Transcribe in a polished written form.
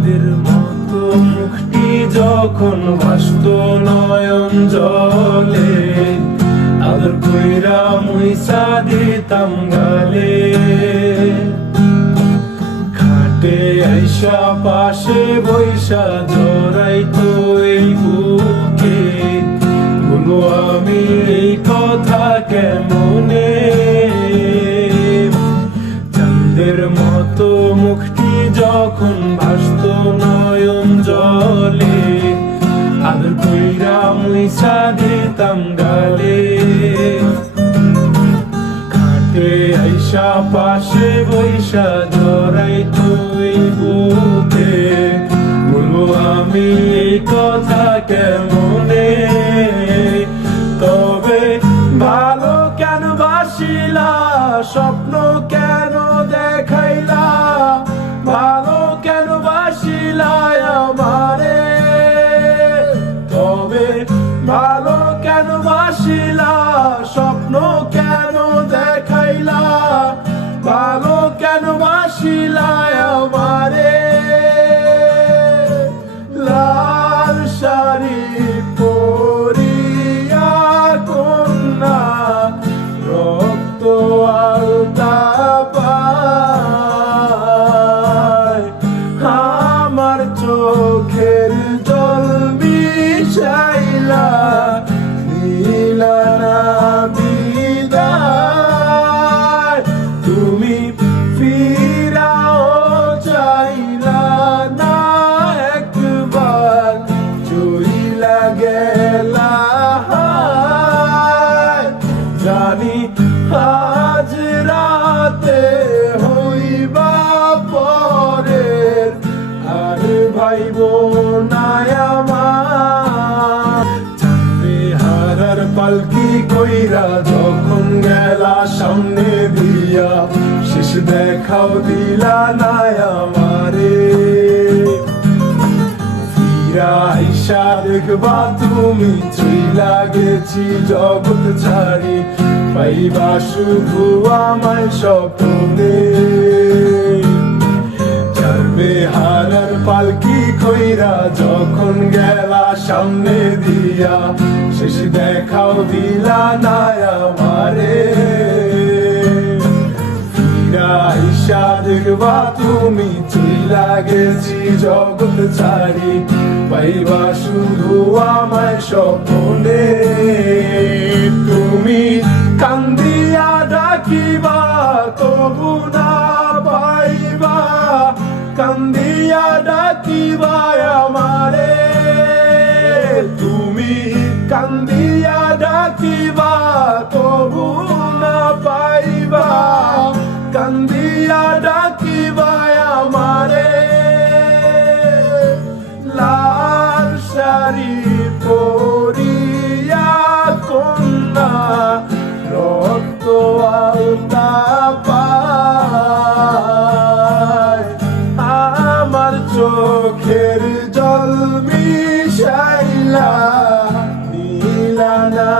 চাঁদের মতো মুখটি যখন ভাসত নয়ন জলে, আদর কইরা মুইসা দিতাম গালে। খাটে আইসা পাশে বৈশা জড়াইতো এই বুকে, বলবো আমি এই কথা কেমনে। চাঁদের মতো মুখটি যখন ভাসত নয়ন জলে, আদর কইরা মুইসা দিতাম গালে। খাটে আইসা পাশে বৈশা জড়াইতো এই বুকে, বলবো আমি এই কথা কেমনে। তবে ভালো কেন বাসিলা, স্বপ্ন কেন দেখাইলা, ভালো কেন বাসিলা আমারে। তবে ভালো কেন বাসিলা, স্বপ্ন কেন দেখাইলা, ভালো কেন বাসিলা আমারে। লাল শাড়ি পরিয়া কন্যা রক্ত আলতা পায়, আমার চোখের জল মিশাইলা দিলা না বিদায়। তুমি ফিরাও চাইলা না একবার, চইলা গেলা। জানি আজ রাতে হইবা পরের, আর ভাইব না আমার। চাঁদে হারার পালকি কইরা যখন গেলা সামনে দিয়া, শেষ দেখাও দিলা না আমারে। ফিরা আইসা দেখবা তুমি চইলা গেছি জগৎ ছাড়ি, পাইবা শুধু আমায় স্বপ্নে। চাঁদে হারার পালকি কইরা যখন গেলা সামনে দিয়া, শেষ দেখাও দিলা না আমারে। ফিরা আইসা দেখবা তুমি চইলা গেছি জগৎ ছাড়ি, পাইবা শুধু আমায় স্বপ্নে। তুমি কান্দিয়া ডাকিবা তবু না পাইবা, কান্দিয়া ডাকিবা আমারে। তুমি কান্দিয়া ডাকিবা তবু না পাইবা, কান্দিয়া ডাকিবা আমারে। লাল শাড়ি পরিয়া কন্যা রক্ত আলতা পায়, আমার চোখের জল মিশাইলা দিলা না